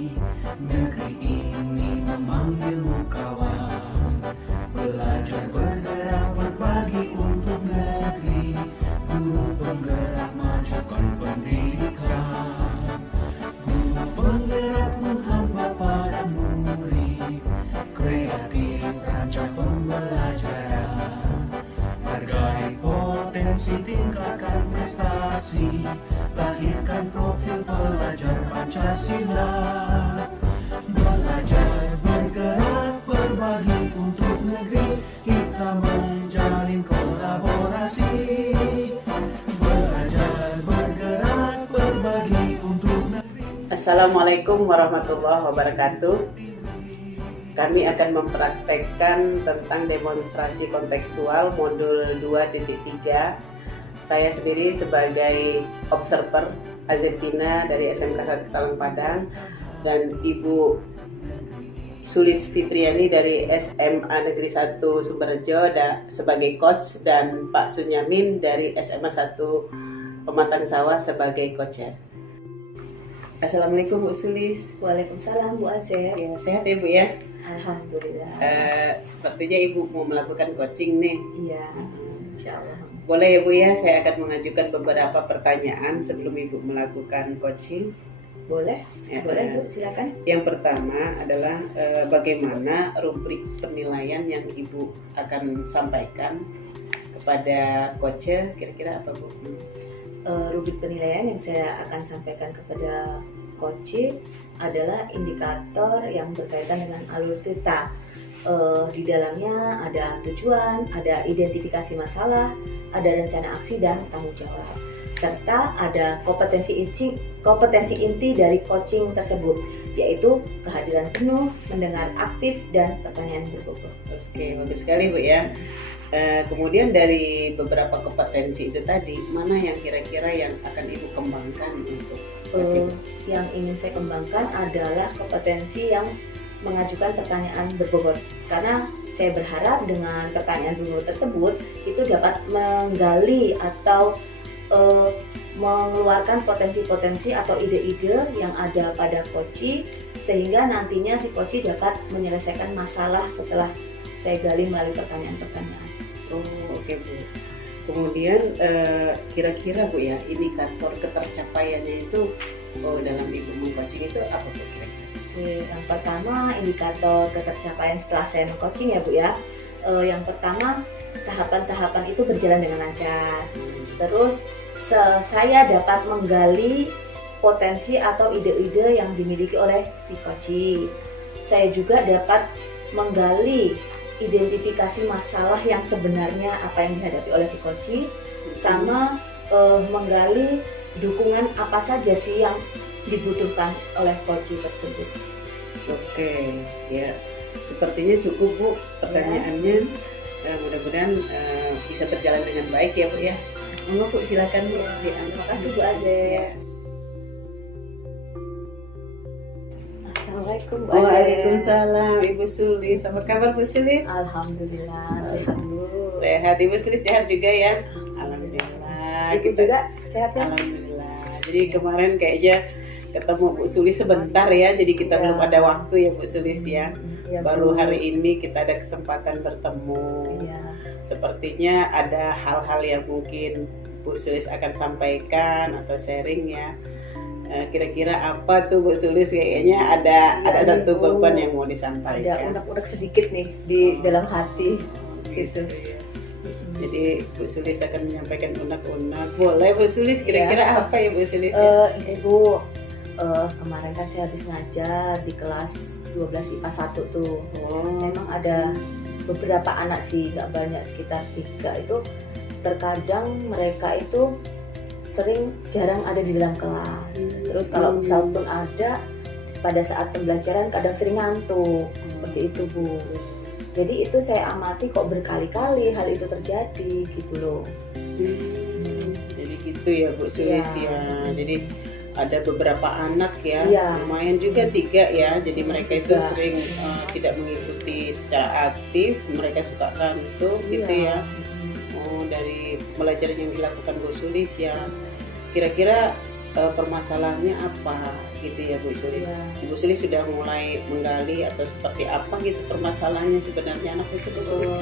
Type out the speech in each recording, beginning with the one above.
Negeri ini memanggilmu kawan. Belajar bergerak berbagi untuk negeri. Guru penggerak majukan pendidikan. Guru penggerak menghamba pada murid. Kreatif rancang pembelajaran. Hargai potensi, tingkatkan prestasi. Lahirkan profil pelajar Pancasila. Belajar bergerak berbagi untuk negeri. Kita menjalin kolaborasi. Belajar bergerak berbagi untuk negeri. Assalamualaikum warahmatullahi wabarakatuh. Kami akan mempraktekkan tentang demonstrasi kontekstual modul 2.3. Saya sendiri sebagai observer Azetina dari SMK 1 Talang Padang dan Ibu Sulis Fitriani dari SMA Negeri 1 Sumberjo sebagai coach, dan Pak Sunyamin dari SMA 1 Pematang Sawah sebagai coach-nya. Assalamualaikum Bu Sulis. Waalaikumsalam Bu Azeb. Ya, sehat ya Bu ya? Alhamdulillah. Sepertinya Ibu mau melakukan coaching nih. Iya, insya Allah. Boleh ya Bu ya, saya akan mengajukan beberapa pertanyaan sebelum Ibu melakukan coaching. Boleh, Ya, boleh Bu, silakan. Yang pertama adalah bagaimana rubrik penilaian yang Ibu akan sampaikan kepada coach, kira-kira apa Bu? Rubrik penilaian yang saya akan sampaikan kepada coach adalah indikator yang berkaitan dengan alur cerita. Di dalamnya ada tujuan, ada identifikasi masalah, ada rencana aksi dan tanggung jawab, serta ada kompetensi inti dari coaching tersebut, yaitu kehadiran penuh, mendengar aktif, dan pertanyaan berbobot. Oke, bagus sekali Bu ya. Kemudian dari beberapa kompetensi itu tadi, mana yang kira-kira yang akan Ibu kembangkan untuk coaching? Yang ingin saya kembangkan adalah kompetensi yang mengajukan pertanyaan berbobot, karena saya berharap dengan pertanyaan berbobot tersebut itu dapat menggali atau mengeluarkan potensi-potensi atau ide-ide yang ada pada coach, sehingga nantinya si coach dapat menyelesaikan masalah setelah saya gali melalui pertanyaan-pertanyaan. Oh, oke Bu. Kemudian kira-kira Bu ya, indikator ketercapaiannya itu dalam Ibu meng-coaching itu apa Bu kira-kira? Yang pertama, indikator ketercapaian setelah saya meng-coaching ya Bu ya. Yang pertama, tahapan-tahapan itu berjalan dengan lancar. Terus saya dapat menggali potensi atau ide-ide yang dimiliki oleh si coach. Saya juga dapat menggali identifikasi masalah yang sebenarnya apa yang dihadapi oleh si coach, sama menggali dukungan apa saja sih yang dibutuhkan oleh coach tersebut. Oke, ya sepertinya cukup Bu pertanyaannya. Mudah-mudahan bisa berjalan dengan baik ya Bu ya. Monggo Bu, silakan Bu. Terima kasih Bu Azeb. Assalamualaikum Bu Azeb. Waalaikumsalam Ibu Sulis. Apa kabar Bu Sulis? Alhamdulillah sehat Bu. Sehat, Ibu Sulis sehat juga ya? Alhamdulillah. Ibu juga sehat ya? Alhamdulillah. Jadi kemarin kayaknya ketemu Bu Sulis sebentar ya, jadi kita belum ada waktu ya Bu Sulis ya. Baru hari ini kita ada kesempatan bertemu. Iya. Sepertinya ada hal-hal yang mungkin Bu Sulis akan sampaikan atau sharing ya. Kira-kira apa tuh Bu Sulis? Kayaknya ada satu beban yang mau disampaikan. Ada unek-unek sedikit nih di dalam hati gitu. Jadi Bu Sulis akan menyampaikan unek-unek. Boleh Bu Sulis, kira-kira apa ya Bu Sulis? Ibu, kemarin kan saya habis ngajar di kelas 12 IPA 1 tuh. Memang ada beberapa anak sih, nggak banyak, sekitar 3 itu. Terkadang mereka itu jarang ada di dalam kelas. Terus kalau misal pun ada, pada saat pembelajaran kadang sering ngantuk. Seperti itu Bu. Jadi itu saya amati kok berkali-kali hal itu terjadi gitu loh. Jadi gitu ya Bu Sulis ya. Jadi ada beberapa anak ya, lumayan juga 3 ya. Jadi mereka itu sering tidak mengikuti secara aktif, mereka suka ngantuk gitu ya. Dari pelajaran yang dilakukan Bu Sulis ya. Kira-kira permasalahannya apa gitu ya Bu Sulis. Ya. Ibu Sulis sudah mulai menggali atau seperti apa gitu permasalahannya sebenarnya anak itu Bu Sulis?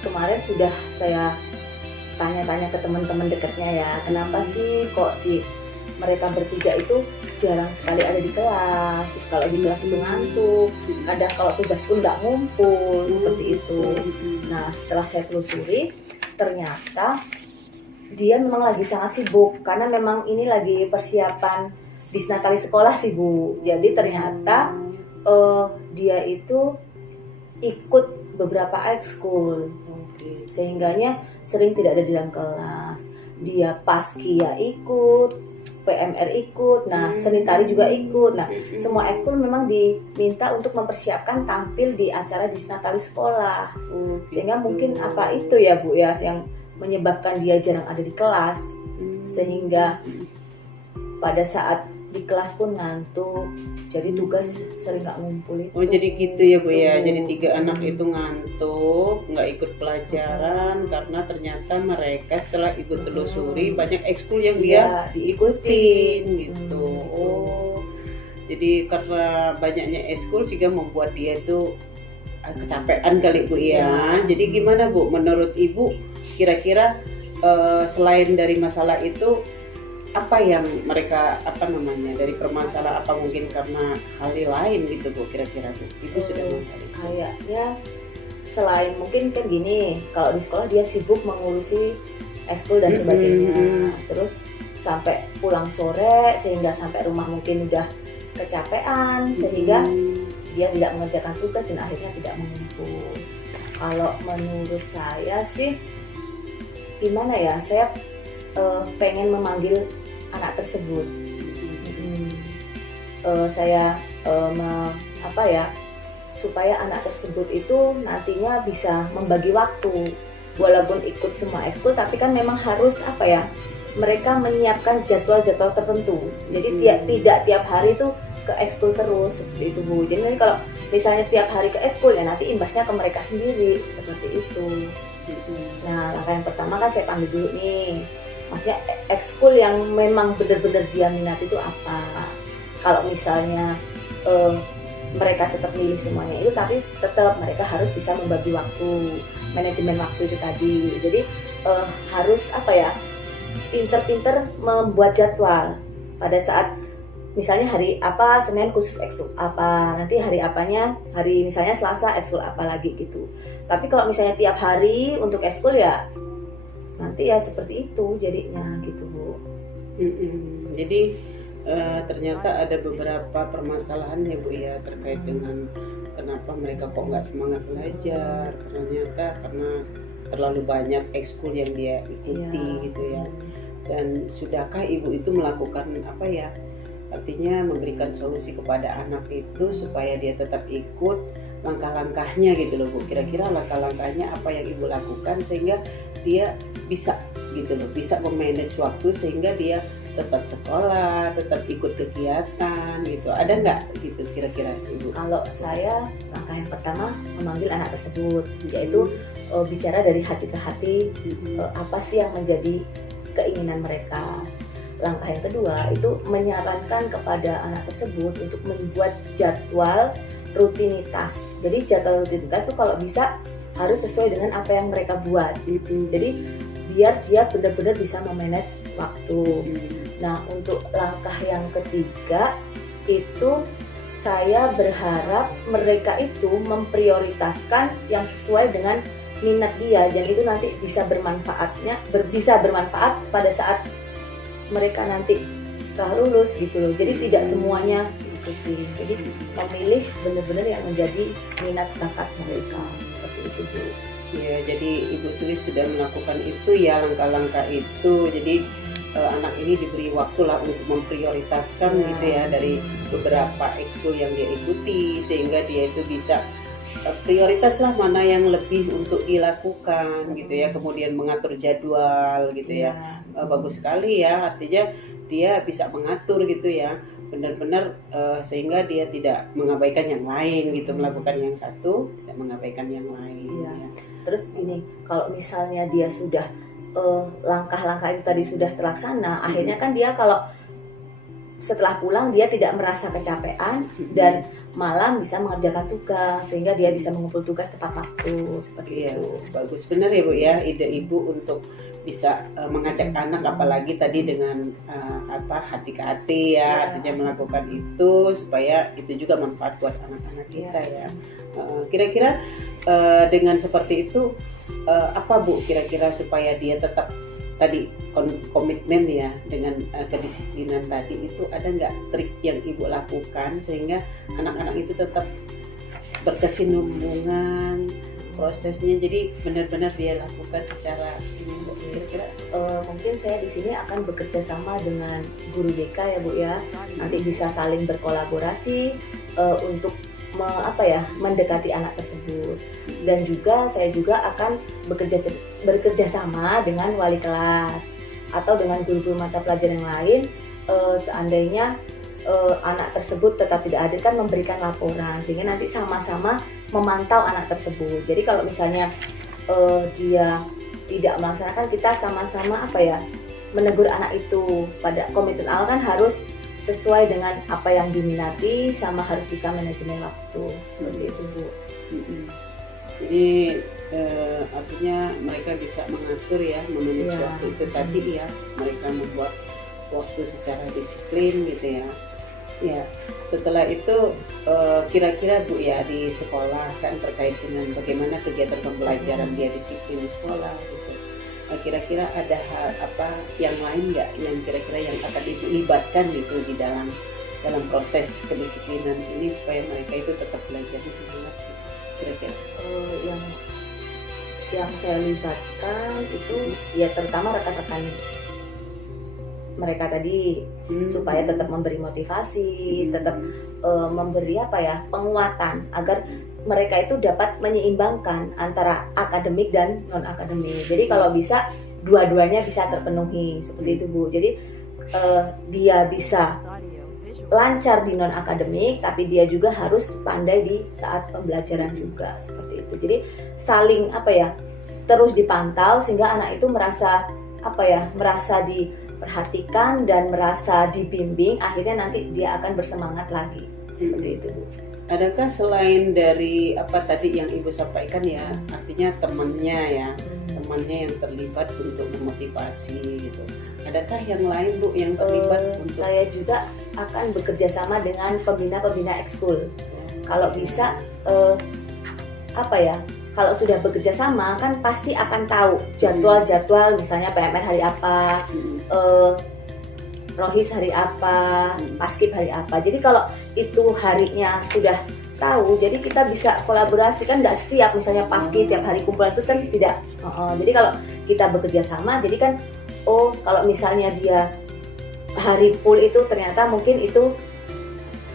Kemarin sudah saya tanya-tanya ke teman-teman dekatnya ya, kenapa sih kok si mereka bertiga itu jarang sekali ada di kelas, terus kalau di kelas itu ngantuk, kadang kalau tugas pun nggak ngumpul, seperti itu. Nah setelah saya telusuri, ternyata dia memang lagi sangat sibuk, karena memang ini lagi persiapan disnatali sekolah sih Bu. Jadi ternyata dia itu ikut beberapa ekskul, sehingganya sering tidak ada di dalam kelas. Dia paskia ikut, PMR ikut, nah seni tari juga ikut. Nah semua ekskul memang diminta untuk mempersiapkan tampil di acara disnatali sekolah. Sehingga mungkin apa itu ya Bu ya yang menyebabkan dia jarang ada di kelas, sehingga pada saat di kelas pun ngantuk, jadi tugas sering nggak ngumpul itu. Oh jadi gitu ya Bu ya, jadi 3 anak itu ngantuk, nggak ikut pelajaran karena ternyata mereka setelah ikut telusuri banyak ekskul yang dia diikutin gitu. Oh jadi karena banyaknya ekskul sehingga membuat dia itu kecapean kali Bu ya. Jadi gimana Bu menurut Ibu kira-kira selain dari masalah itu apa yang mereka dari permasalahan apa mungkin karena hal lain gitu Bu kira-kira Bu? Ibu sudah menggali. Kayaknya selain mungkin kan gini, kalau di sekolah dia sibuk mengurusi ekskul dan sebagainya, terus sampai pulang sore sehingga sampai rumah mungkin udah kecapean sehingga dia tidak mengerjakan tugas dan akhirnya tidak mengumpul. Kalau menurut saya sih gimana ya, saya pengen memanggil anak tersebut. Saya supaya anak tersebut itu nantinya bisa membagi waktu, walaupun ikut semua ekskul, tapi kan memang harus mereka menyiapkan jadwal-jadwal tertentu. Jadi tidak tiap hari itu ke ekskul terus seperti itu Bu. Jadi nanti kalau misalnya tiap hari ke ekskul ya nanti imbasnya ke mereka sendiri seperti itu. Nah langkah yang pertama kan saya panggil dulu nih, maksudnya ekskul yang memang benar-benar dia minat itu apa. Kalau misalnya mereka tetap milih semuanya itu, tapi tetap mereka harus bisa membagi waktu, manajemen waktu itu tadi. Jadi harus pinter-pinter membuat jadwal. Pada saat misalnya hari apa Senin khusus ekskul apa, nanti hari apanya hari misalnya Selasa ekskul apa lagi gitu. Tapi kalau misalnya tiap hari untuk ekskul ya nanti ya seperti itu jadinya gitu Bu. Jadi ternyata ada beberapa permasalahan ya Bu ya terkait dengan kenapa mereka kok nggak semangat belajar, ternyata karena terlalu banyak ekskul yang dia ikuti gitu ya. Dan sudahkah Ibu itu melakukan artinya memberikan solusi kepada anak itu supaya dia tetap ikut langkah-langkahnya gitu loh Bu. Kira-kira langkah-langkahnya apa yang Ibu lakukan sehingga dia bisa gitu loh, bisa memanage waktu sehingga dia tetap sekolah, tetap ikut kegiatan gitu. Ada nggak gitu kira-kira Ibu? Kalau saya langkah yang pertama memanggil anak tersebut, yaitu bicara dari hati ke hati, apa sih yang menjadi keinginan mereka. Langkah yang kedua itu menyarankan kepada anak tersebut untuk membuat jadwal rutinitas. Jadi jadwal rutinitas itu kalau bisa harus sesuai dengan apa yang mereka buat. Jadi biar dia benar-benar bisa memanage waktu. Nah untuk langkah yang ketiga itu saya berharap mereka itu memprioritaskan yang sesuai dengan minat dia, dan itu nanti bisa bermanfaat pada saat mereka nanti setelah lulus gitu loh. Jadi tidak semuanya ikuti. Jadi memilih benar-benar yang menjadi minat bakat mereka seperti itu Bu. Ya, jadi Ibu Sulis sudah melakukan itu ya langkah-langkah itu. Jadi anak ini diberi waktu lah untuk memprioritaskan gitu ya dari beberapa ekskul yang dia ikuti sehingga dia itu bisa prioritas lah mana yang lebih untuk dilakukan gitu ya, kemudian mengatur jadwal gitu ya. Bagus sekali ya, artinya dia bisa mengatur gitu ya benar-benar sehingga dia tidak mengabaikan yang lain gitu, melakukan yang satu tidak mengabaikan yang lain ya. Terus gini, kalau misalnya dia sudah langkah-langkah itu tadi sudah terlaksana, akhirnya kan dia kalau setelah pulang dia tidak merasa kecapean dan malam bisa mengerjakan tugas sehingga dia bisa mengumpul tugas tepat waktu seperti itu. Bagus benar ya Bu ya, ide Ibu untuk bisa mengajak anak, apalagi tadi dengan hati ke hati ya, artinya melakukan itu supaya itu juga manfaat buat anak-anak kita ya. Kira-kira dengan seperti itu apa Bu kira-kira supaya dia tetap tadi komitmen ya dengan kedisiplinan tadi, itu ada nggak trik yang Ibu lakukan sehingga anak-anak itu tetap berkesinambungan prosesnya, jadi benar-benar dia lakukan secara ini Bu, kira-kira? Mungkin saya di sini akan bekerja sama dengan guru BK ya Bu ya, nanti bisa saling berkolaborasi untuk mendekati anak tersebut, dan juga saya juga akan bekerja sama dengan wali kelas atau dengan guru-guru mata pelajaran yang lain. Seandainya anak tersebut tetap tidak hadir kan memberikan laporan sehingga nanti sama-sama memantau anak tersebut. Jadi kalau misalnya dia tidak melaksanakan, kita sama-sama menegur anak itu. Pada komitmen awal kan harus sesuai dengan apa yang diminati, sama harus bisa manajemen waktu seperti itu Bu. Jadi artinya mereka bisa mengatur ya, memanage waktu itu tadi ya, mereka membuat waktu secara disiplin gitu ya. Ya, setelah itu kira-kira Bu ya di sekolah kan terkait dengan bagaimana kegiatan pembelajaran dia disiplin di sekolah gitu. Kira-kira ada hal apa yang lain nggak yang kira-kira yang akan dilibatkan gitu di dalam proses kedisiplinan ini supaya mereka itu tetap belajar di sekolah gitu. Kira-kira yang saya libatkan itu ya terutama rekan-rekan mereka tadi supaya tetap memberi motivasi, tetap memberi penguatan agar mereka itu dapat menyeimbangkan antara akademik dan non akademik. Jadi kalau bisa dua-duanya bisa terpenuhi seperti itu Bu. Jadi dia bisa lancar di non akademik, tapi dia juga harus pandai di saat pembelajaran juga seperti itu. Jadi saling terus dipantau sehingga anak itu merasa merasa diperhatikan dan merasa dibimbing, akhirnya nanti dia akan bersemangat lagi seperti itu Bu. Adakah selain dari apa tadi yang Ibu sampaikan ya, artinya temannya yang terlibat untuk memotivasi gitu. Adakah yang lain Bu yang terlibat untuk? Saya juga akan bekerja sama dengan pembina-pembina ekskul. Kalau bisa kalau sudah bekerja sama kan pasti akan tahu jadwal misalnya PMR hari apa, Rohis hari apa, Paskib hari apa. Jadi kalau itu harinya sudah tahu, jadi kita bisa kolaborasi kan, nggak setiap misalnya Paskib tiap hari kumpulan itu kan tidak. Jadi kalau kita bekerja sama, jadi kan kalau misalnya dia hari full itu ternyata mungkin itu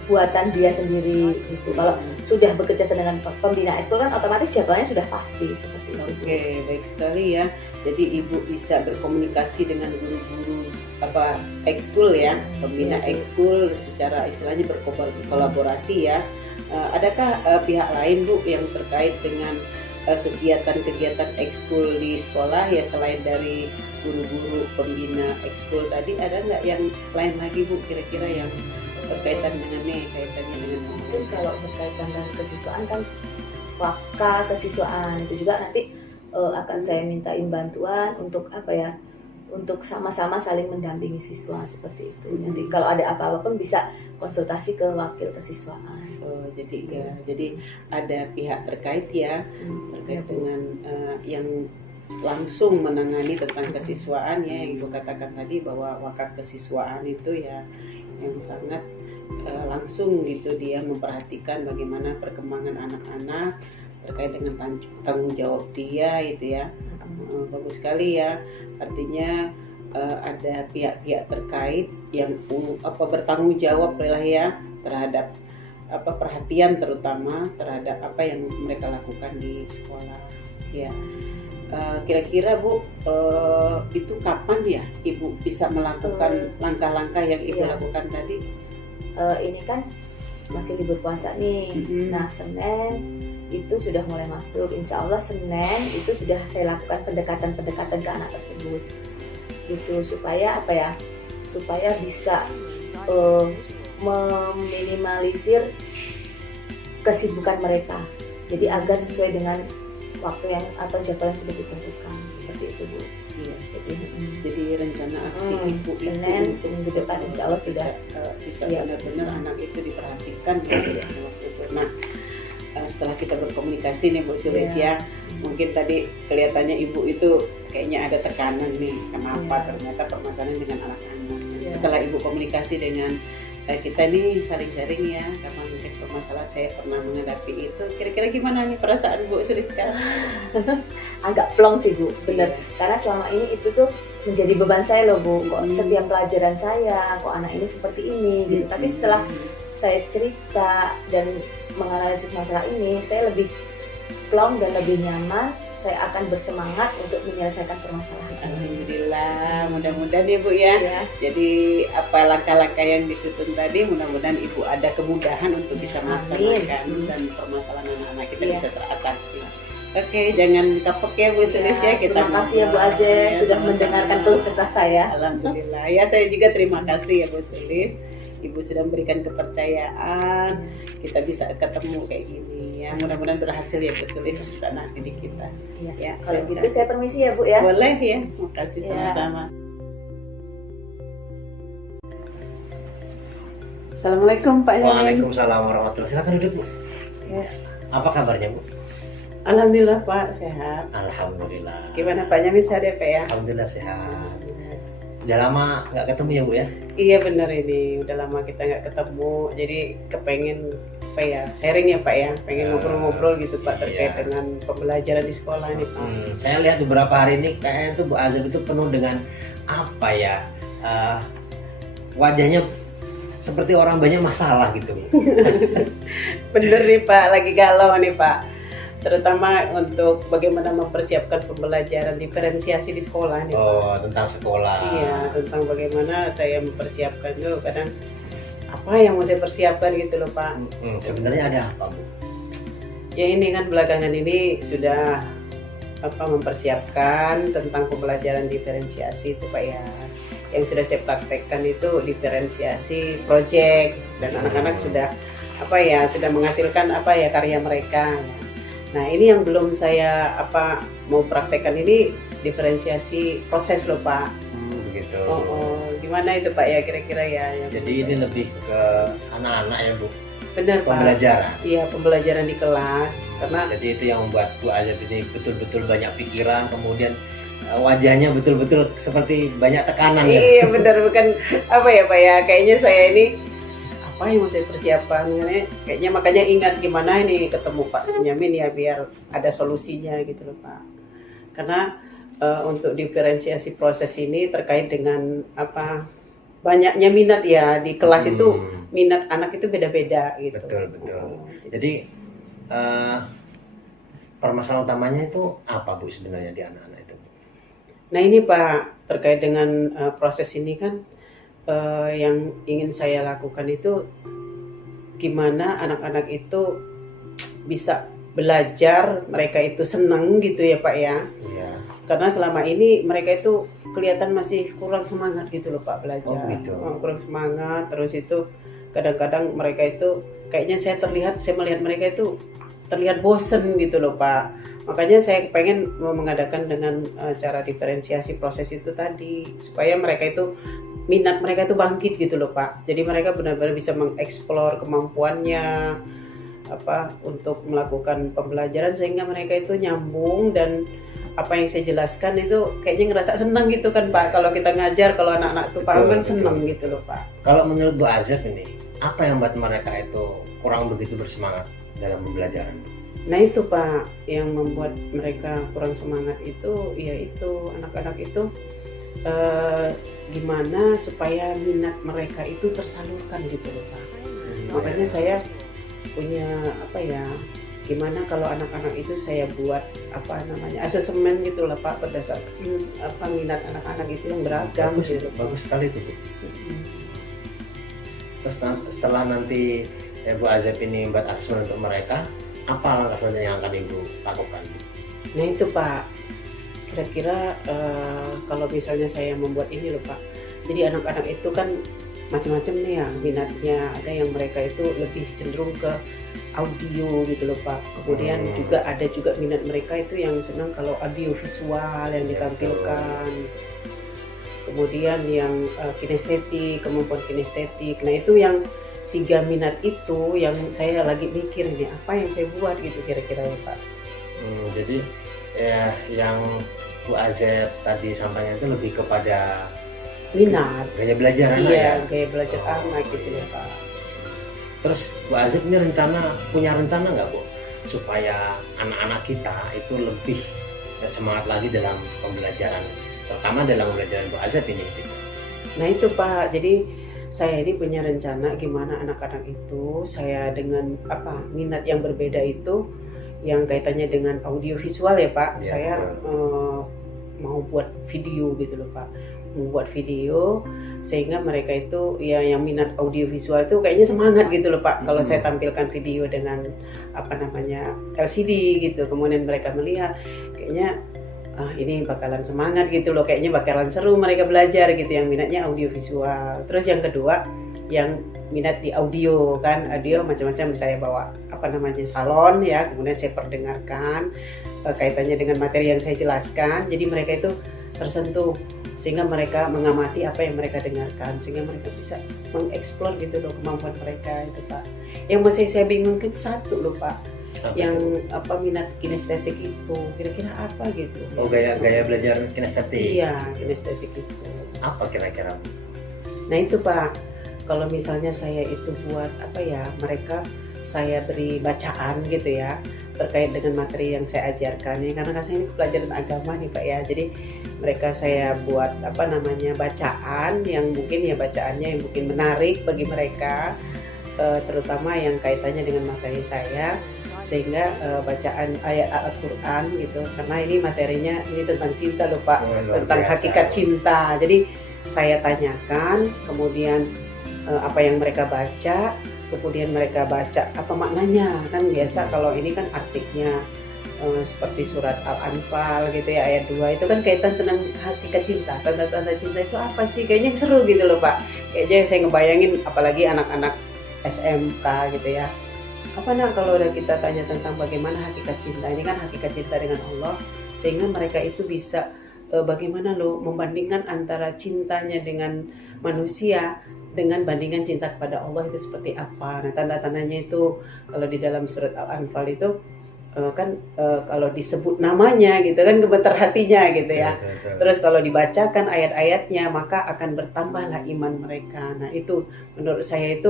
buatan dia sendiri gitu. Kalau sudah bekerja sama dengan pembina ekskul kan otomatis jadwalnya sudah pasti seperti itu. Oke, baik sekali ya. Jadi Ibu bisa berkomunikasi dengan guru-guru ekskul ya, pembina ekskul secara istilahnya berkolaborasi ya. Adakah pihak lain Bu yang terkait dengan kegiatan-kegiatan ekskul di sekolah ya, selain dari guru-guru pembina ekskul tadi, ada nggak yang lain lagi Bu kira-kira yang berkaitan dengan kaitannya dengan mungkin kalau berkaitan dengan kesiswaan kan waka kesiswaan itu juga nanti akan saya mintain bantuan untuk untuk sama-sama saling mendampingi siswa seperti itu. Nanti kalau ada apa-apa pun bisa konsultasi ke wakil kesiswaan. Jadi ada pihak terkait ya, terkait dengan yang langsung menangani tentang kesiswaan ya, yang Ibu katakan tadi bahwa wakaf kesiswaan itu ya yang sangat langsung gitu, dia memperhatikan bagaimana perkembangan anak-anak terkait dengan tanggung jawab dia itu ya. Bagus sekali ya, artinya ada pihak-pihak terkait yang bertanggung jawab lah ya terhadap perhatian terutama terhadap apa yang mereka lakukan di sekolah ya. Kira-kira Bu itu kapan ya Ibu bisa melakukan langkah-langkah yang Ibu lakukan tadi? Ini kan masih libur puasa nih. Nah Senin itu sudah mulai masuk. Insya Allah Senin itu sudah saya lakukan pendekatan-pendekatan ke anak tersebut gitu, supaya apa ya, supaya bisa meminimalisir kesibukan mereka, jadi agar sesuai dengan waktu yang atau jadwal yang sudah ditentukan, seperti itu Bu. Iya, jadi rencana aksi ibu Senin itu minggu depan insya Allah sudah bisa iya. benar-benar anak itu diperhatikan ya waktu itu. Nah, setelah kita berkomunikasi nih Bu Sulis ya, mungkin tadi kelihatannya ibu itu kayaknya ada tekanan nih, kenapa ternyata permasalahan dengan anak-anak. Setelah ibu komunikasi dengan kita nih saling sharing ya, karena mungkin permasalahan saya pernah menghadapi itu. Kira-kira gimana nih perasaan Bu Sulis sekarang? Agak plong sih Bu, benar. Karena selama ini itu tuh menjadi beban saya loh Bu. Kok setiap pelajaran saya, kok anak ini seperti ini gitu. Tapi setelah saya cerita dan menganalisis masalah ini, saya lebih plong dan lebih nyaman. Saya akan bersemangat untuk menyelesaikan permasalahan. Alhamdulillah, mudah-mudahan ya Bu ya. Jadi apa langkah-langkah yang disusun tadi, mudah-mudahan Ibu ada kemudahan untuk bisa melaksanakan dan permasalahan anak-anak kita bisa teratasi. Oke, jangan kapok ya Bu Sulis ya. Kita terima kasih ya Bu Aze sudah mendengarkan keluh kesah saya. Alhamdulillah. Ya, saya juga terima kasih ya Bu Sulis. Ibu sudah memberikan kepercayaan, kita bisa ketemu kayak gini ya. Mudah-mudahan berhasil ya Bu Sulis untuk anak didik kita. Ya, kalau gitu saya permisi ya Bu ya. Boleh ya, makasih sama-sama. Assalamualaikum Pak Yamin. Waalaikumsalam warahmatullahi wabarakatuh. Silakan duduk Bu. Ya. Apa kabarnya Bu? Alhamdulillah Pak, sehat. Alhamdulillah. Gimana Pak Yamin, sehat ya Pak ya? Alhamdulillah sehat. Udah lama nggak ketemu ya Bu ya? Iya benar, ini udah lama kita nggak ketemu, jadi kepengen apa ya, sharing ya Pak ya, pengen ngobrol-ngobrol gitu Pak terkait dengan pembelajaran di sekolah nih Pak. Saya lihat beberapa hari ini kayaknya tuh Bu Azab itu penuh dengan apa ya, wajahnya seperti orang banyak masalah gitu. Bener nih Pak, lagi galau nih Pak, terutama untuk bagaimana mempersiapkan pembelajaran diferensiasi di sekolah nih Pak. Oh, tentang sekolah. Iya, tentang bagaimana saya mempersiapkan tuh, kadang apa yang mau saya persiapkan gitu loh Pak. Sebenarnya ada apa Bu? Ya ini kan belakangan ini sudah mempersiapkan tentang pembelajaran diferensiasi itu Pak ya. Yang sudah saya praktekkan itu diferensiasi project, dan anak-anak sudah sudah menghasilkan karya mereka. Nah ini yang belum saya mau praktekkan ini diferensiasi proses loh Pak. Begitu. Gimana itu Pak ya kira-kira ya? Jadi ini lebih ke anak-anak ya Bu? Benar Pak. Pembelajaran. Iya, pembelajaran di kelas. Karena jadi itu yang membuat Bu Azab ini betul-betul banyak pikiran, kemudian wajahnya betul-betul seperti banyak tekanan ya. Iya benar, bukan Pak ya, kayaknya saya ini apa yang mau saya persiapkan, kayaknya makanya ingat gimana ini ketemu Pak Sunyamin ya, biar ada solusinya gitu loh Pak. Karena untuk diferensiasi proses ini terkait dengan banyaknya minat ya di kelas itu, minat anak itu beda-beda gitu. Betul. Jadi permasalahan utamanya itu apa Bu sebenarnya di anak-anak itu? Nah ini Pak, terkait dengan proses ini kan yang ingin saya lakukan itu gimana anak-anak itu bisa belajar, mereka itu senang gitu ya Pak ya. Iya. Karena selama ini mereka itu kelihatan masih kurang semangat gitu loh Pak belajar. Gitu. Kurang semangat, terus itu kadang-kadang mereka itu kayaknya saya melihat mereka itu terlihat bosen gitu loh Pak. Makanya saya pengen mengadakan dengan cara diferensiasi proses itu tadi, supaya mereka itu minat mereka itu bangkit gitu loh Pak. Jadi mereka benar-benar bisa mengeksplor kemampuannya untuk melakukan pembelajaran, sehingga mereka itu nyambung, dan apa yang saya jelaskan itu kayaknya ngerasa senang gitu kan Pak. Kalau kita ngajar, kalau anak-anak itu paham kan senang gitu loh Pak. Kalau menurut Bu Azab ini, apa yang membuat mereka itu kurang begitu bersemangat dalam pembelajaran? Nah itu Pak, yang membuat mereka kurang semangat itu, yaitu anak-anak itu gimana supaya minat mereka itu tersalurkan gitu loh Pak. Makanya saya punya gimana kalau anak-anak itu saya buat asesmen gitu lah Pak, berdasarkan minat anak-anak itu yang beragam. Bagus sekali itu Bu. Terus setelah nanti Bu Azab ini buat asesmen untuk mereka, apa langkah selanjutnya yang akan Ibu lakukan? Nah itu Pak, kira-kira kalau misalnya saya membuat ini loh Pak, jadi anak-anak itu kan macam-macam nih ya minatnya. Ada yang mereka itu lebih cenderung ke audio gitu loh Pak. Kemudian juga ada juga minat mereka itu yang senang kalau audio visual yang ditampilkan. Kemudian yang kinestetik, kemampuan kinestetik. Nah itu yang 3 minat itu yang saya lagi mikir nih apa yang saya buat gitu kira-kira ya Pak. Jadi ya yang Bu Azep tadi sampaikan itu lebih kepada Minat. gaya belajar anak Iya, ya. gaya belajar anak gitu ya Pak. Terus Bu Azep ini punya rencana nggak Bu supaya anak-anak kita itu lebih semangat lagi dalam pembelajaran, terutama dalam pembelajaran Bu Azep ini gitu. Nah itu Pak, jadi saya ini punya rencana gimana anak-anak itu saya dengan minat yang berbeda itu yang kaitannya dengan audio visual ya Pak. Ya, saya mau buat video gitu loh Pak, membuat video sehingga mereka itu ya yang minat audio visual itu kayaknya semangat gitu loh Pak. Kalau saya tampilkan video dengan LCD gitu, kemudian mereka melihat kayaknya ini bakalan semangat gitu loh, kayaknya bakalan seru mereka belajar gitu yang minatnya audio visual. Terus yang kedua yang minat di audio kan, audio macam-macam saya bawa salon ya, kemudian saya perdengarkan kaitannya dengan materi yang saya jelaskan, jadi mereka itu tersentuh sehingga mereka mengamati apa yang mereka dengarkan sehingga mereka bisa mengeksplor gitu loh kemampuan mereka itu Pak. Yang masih saya bingung kan satu loh Pak, yang minat kinestetik itu kira-kira apa gitu. Oh gaya belajar kinestetik. Iya, kinestetik itu Apa kira-kira? Nah itu Pak, kalau misalnya saya itu buat mereka saya beri bacaan gitu ya terkait dengan materi yang saya ajarkan ya, karena saya ini pelajaran agama nih Pak ya. Jadi mereka saya buat bacaan yang mungkin ya bacaannya yang mungkin menarik bagi mereka, terutama yang kaitannya dengan materi saya, sehingga bacaan ayat Al-Quran gitu, karena ini materinya ini tentang cinta loh Pak, tentang hakikat cinta. Jadi saya tanyakan, kemudian apa yang mereka baca, kemudian mereka baca apa maknanya. Kan biasa kalau ini kan artinya seperti surat Al-Anfal gitu ya ayat 2 itu kan kaitan tentang hakikat cinta, tanda-tanda cinta itu apa sih, kayaknya seru gitu loh Pak. Kayaknya saya ngebayangin apalagi anak-anak SMK gitu ya, kalau udah kita tanya tentang bagaimana hakikat cinta, ini kan hakikat cinta dengan Allah, sehingga mereka itu bisa bagaimana loh membandingkan antara cintanya dengan manusia dengan bandingan cinta kepada Allah itu seperti apa. Nah tanda-tandanya itu kalau di dalam surat Al-Anfal itu kalau disebut namanya gitu kan gemetar hatinya gitu ya. Terus kalau dibacakan ayat-ayatnya maka akan bertambahlah iman mereka. Nah itu menurut saya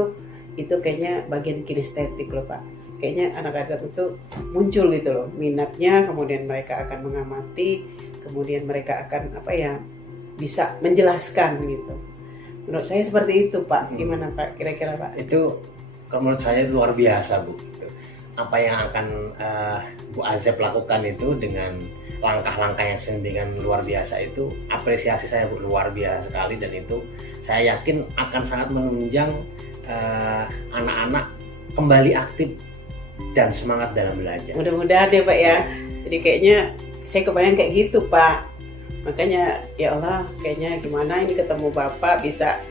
itu kayaknya bagian kinestetik loh Pak. Kayaknya anak-anak itu muncul gitu loh minatnya, kemudian mereka akan mengamati, kemudian mereka akan bisa menjelaskan gitu. Menurut saya seperti itu Pak. Gimana Pak kira-kira Pak? Itu menurut saya luar biasa Bu. Apa yang akan Bu Azep lakukan itu dengan langkah-langkah yang sedemikian luar biasa itu, apresiasi saya Bu luar biasa sekali, dan itu saya yakin akan sangat menunjang anak-anak kembali aktif dan semangat dalam belajar. Mudah-mudahan ya Pak ya. Jadi kayaknya saya kebayang kayak gitu Pak. Makanya ya Allah, kayaknya gimana ini ketemu Bapak bisa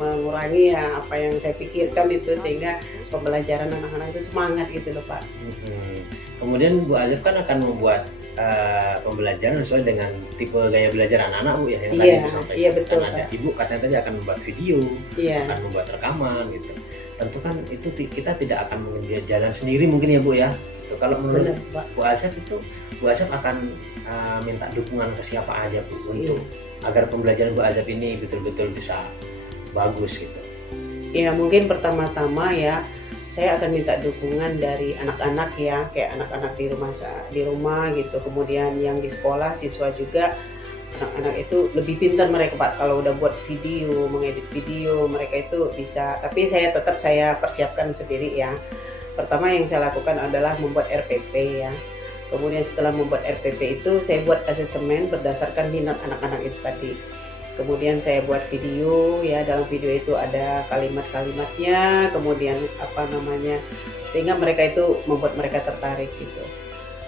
mengurangi ya apa yang saya pikirkan itu, sehingga pembelajaran anak-anak itu semangat gitu loh Pak. Kemudian Bu Azep kan akan membuat pembelajaran sesuai dengan tipe gaya belajar anak-anak Bu ya, yang tadi Bu sampaikan. Iya betul. Kan ada Ibu katanya tadi akan membuat video, akan membuat rekaman gitu. Tentu kan itu kita tidak akan mungkin dia jalan sendiri mungkin ya Bu ya. Kalau menurut Bu Azep itu, Bu Azep akan minta dukungan ke siapa aja Bu untuk agar pembelajaran Bu Azep ini betul-betul bisa bagus gitu. Ya mungkin pertama-tama ya saya akan minta dukungan dari anak-anak ya, kayak anak-anak di rumah gitu, kemudian yang di sekolah siswa juga. Anak-anak itu lebih pintar mereka Pak, kalau udah buat video, mengedit video mereka itu bisa, tapi saya tetap persiapkan sendiri ya. Pertama yang saya lakukan adalah membuat RPP ya. Kemudian setelah membuat RPP itu saya buat asesmen berdasarkan minat anak-anak itu tadi. kemudian saya buat video ya, dalam video itu ada kalimat-kalimatnya, kemudian sehingga mereka itu membuat mereka tertarik gitu.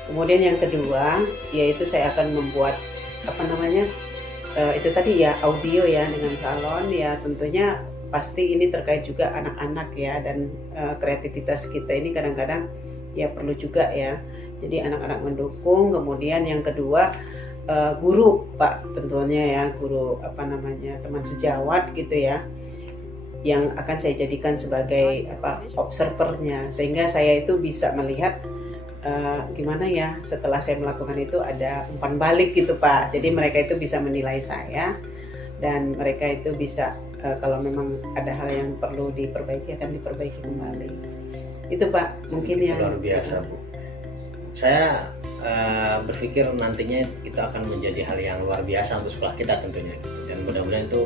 Kemudian yang kedua yaitu saya akan membuat itu tadi ya, audio ya dengan salon ya, tentunya pasti ini terkait juga anak-anak ya, dan kreativitas kita ini kadang-kadang ya perlu juga ya, jadi anak-anak mendukung. Kemudian yang kedua guru Pak, tentunya ya guru teman sejawat gitu ya, yang akan saya jadikan sebagai observernya, sehingga saya itu bisa melihat gimana ya setelah saya melakukan itu ada umpan balik gitu Pak. Jadi mereka itu bisa menilai saya, dan mereka itu bisa kalau memang ada hal yang perlu diperbaiki akan diperbaiki kembali. Itu Pak, mungkin yang luar biasa Bu. Saya berpikir nantinya itu akan menjadi hal yang luar biasa untuk sekolah kita tentunya gitu. Dan mudah-mudahan itu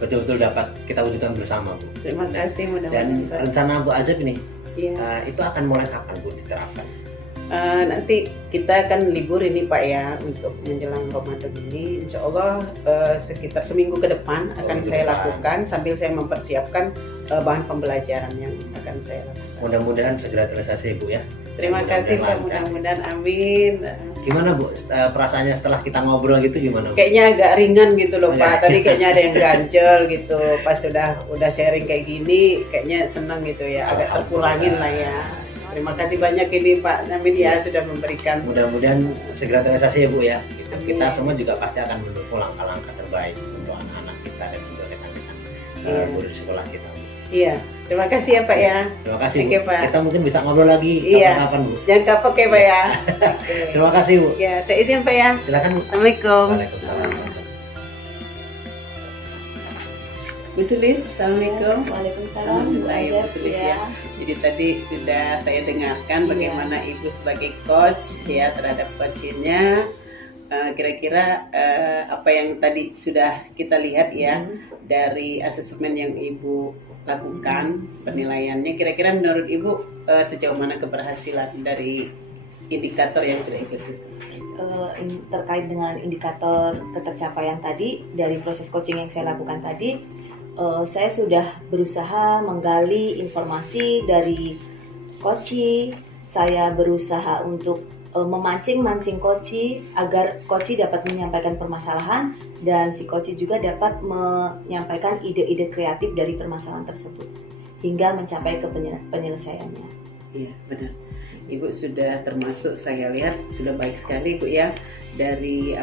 betul-betul dapat kita wujudkan bersama Bu. Terima kasih, mudah-mudahan. Dan rencana Bu Azeb nih itu akan mulai kapan Bu diterapkan? Nanti kita akan libur ini Pak ya, untuk menjelang Ramadan ini insya Allah sekitar seminggu ke depan akan saya lakukan, sambil saya mempersiapkan bahan pembelajaran yang akan saya lakukan. Mudah-mudahan segera terrealisasi Bu ya. Terima kasih Pak, mudah-mudahan amin. Gimana Bu perasaannya setelah kita ngobrol gitu, gimana Bu? Kayaknya agak ringan gitu loh Pak. Tadi kayaknya ada yang ganjel gitu. Pas udah sharing kayak gini kayaknya senang gitu ya, agak terkurangin lah ya. Terima kasih banyak ini Pak Namin ya sudah memberikan. Mudah-mudahan segera terrealisasi ya Bu ya. Kita semua juga pasti akan mendukung langkah-langkah terbaik untuk anak-anak kita dan untuk rekan-rekan guru di sekolah kita. Iya, terima kasih ya Pak ya. Terima kasih Bu. Oke, Pak. Kita mungkin bisa ngobrol lagi kapan-kapan Bu. Jangan kapok ya Pak ya. Terima kasih Bu. Ya, saya izin Pak ya. Silakan Bu. Assalamualaikum. Waalaikumsalam. Bu Sulis, Assalamualaikum. Waalaikumsalam Bu Bu Sulis ya. Jadi tadi sudah saya dengarkan bagaimana Ibu sebagai coach ya terhadap coachingnya. Kira-kira apa yang tadi sudah kita lihat ya dari asesmen yang Ibu lakukan, penilaiannya, kira-kira menurut Ibu sejauh mana keberhasilan dari indikator yang sudah Ibu susun? Terkait dengan indikator ketercapaian tadi dari proses coaching yang saya lakukan tadi, saya sudah berusaha menggali informasi dari coach. Saya berusaha untuk memancing coach agar coach dapat menyampaikan permasalahan, dan si coach juga dapat menyampaikan ide-ide kreatif dari permasalahan tersebut hingga mencapai ke penyelesaiannya. Iya benar. Ibu sudah termasuk, saya lihat sudah baik sekali Bu ya, dari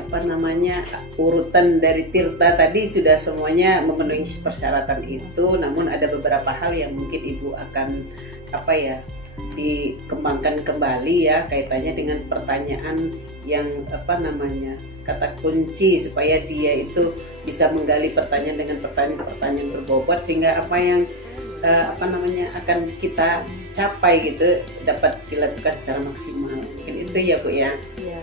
urutan dari Tirta tadi sudah semuanya memenuhi persyaratan itu, namun ada beberapa hal yang mungkin Ibu akan dikembangkan kembali ya, kaitannya dengan pertanyaan yang kata kunci supaya dia itu bisa menggali pertanyaan dengan pertanyaan berbobot, sehingga apa yang akan kita capai gitu dapat dilakukan secara maksimal. Mungkin itu ya Bu ya. Iya.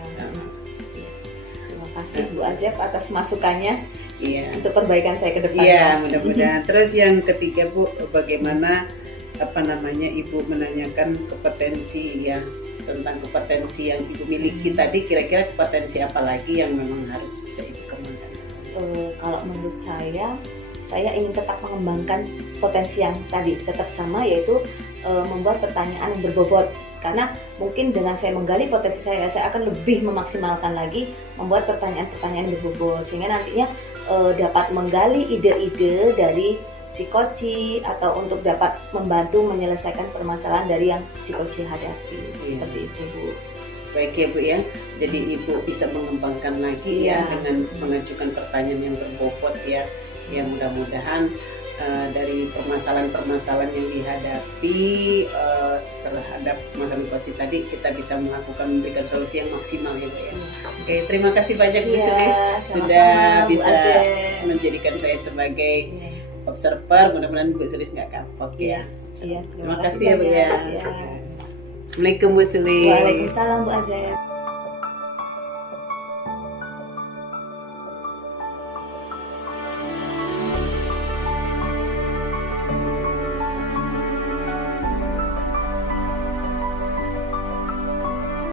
Terima kasih Bu Azeb atas masukannya. Iya. Untuk perbaikan saya ke depan. Iya, mudah-mudahan. Terus yang ketiga Bu, bagaimana Ibu menanyakan kompetensi ya, tentang kompetensi yang Ibu miliki tadi, kira-kira kompetensi apa lagi yang memang harus bisa Ibu kembangkan? Kalau menurut saya ingin tetap mengembangkan potensi yang tadi tetap sama, yaitu membuat pertanyaan yang berbobot. Karena mungkin dengan saya menggali potensi saya akan lebih memaksimalkan lagi membuat pertanyaan-pertanyaan yang berbobot, sehingga nantinya dapat menggali ide-ide dari si coach atau untuk dapat membantu menyelesaikan permasalahan dari yang si coach hadapi. Seperti itu Bu. Baik ya Bu ya, jadi Ibu bisa mengembangkan lagi ya dengan mengajukan pertanyaan yang berbobot ya. Ya mudah-mudahan dari permasalahan-permasalahan yang dihadapi terhadap masalah coach tadi, kita bisa memberikan solusi yang maksimal ya Bu ya. Oke, terima kasih banyak Bu Sulis sudah bisa menjadikan saya sebagai observer. Mudah-mudahan Bu Sulis nggak kapok ya. Iya, terima kasih ya Bu ya. Ya. Assalamualaikum Bu Sulis. Waalaikumsalam Bu Azeb.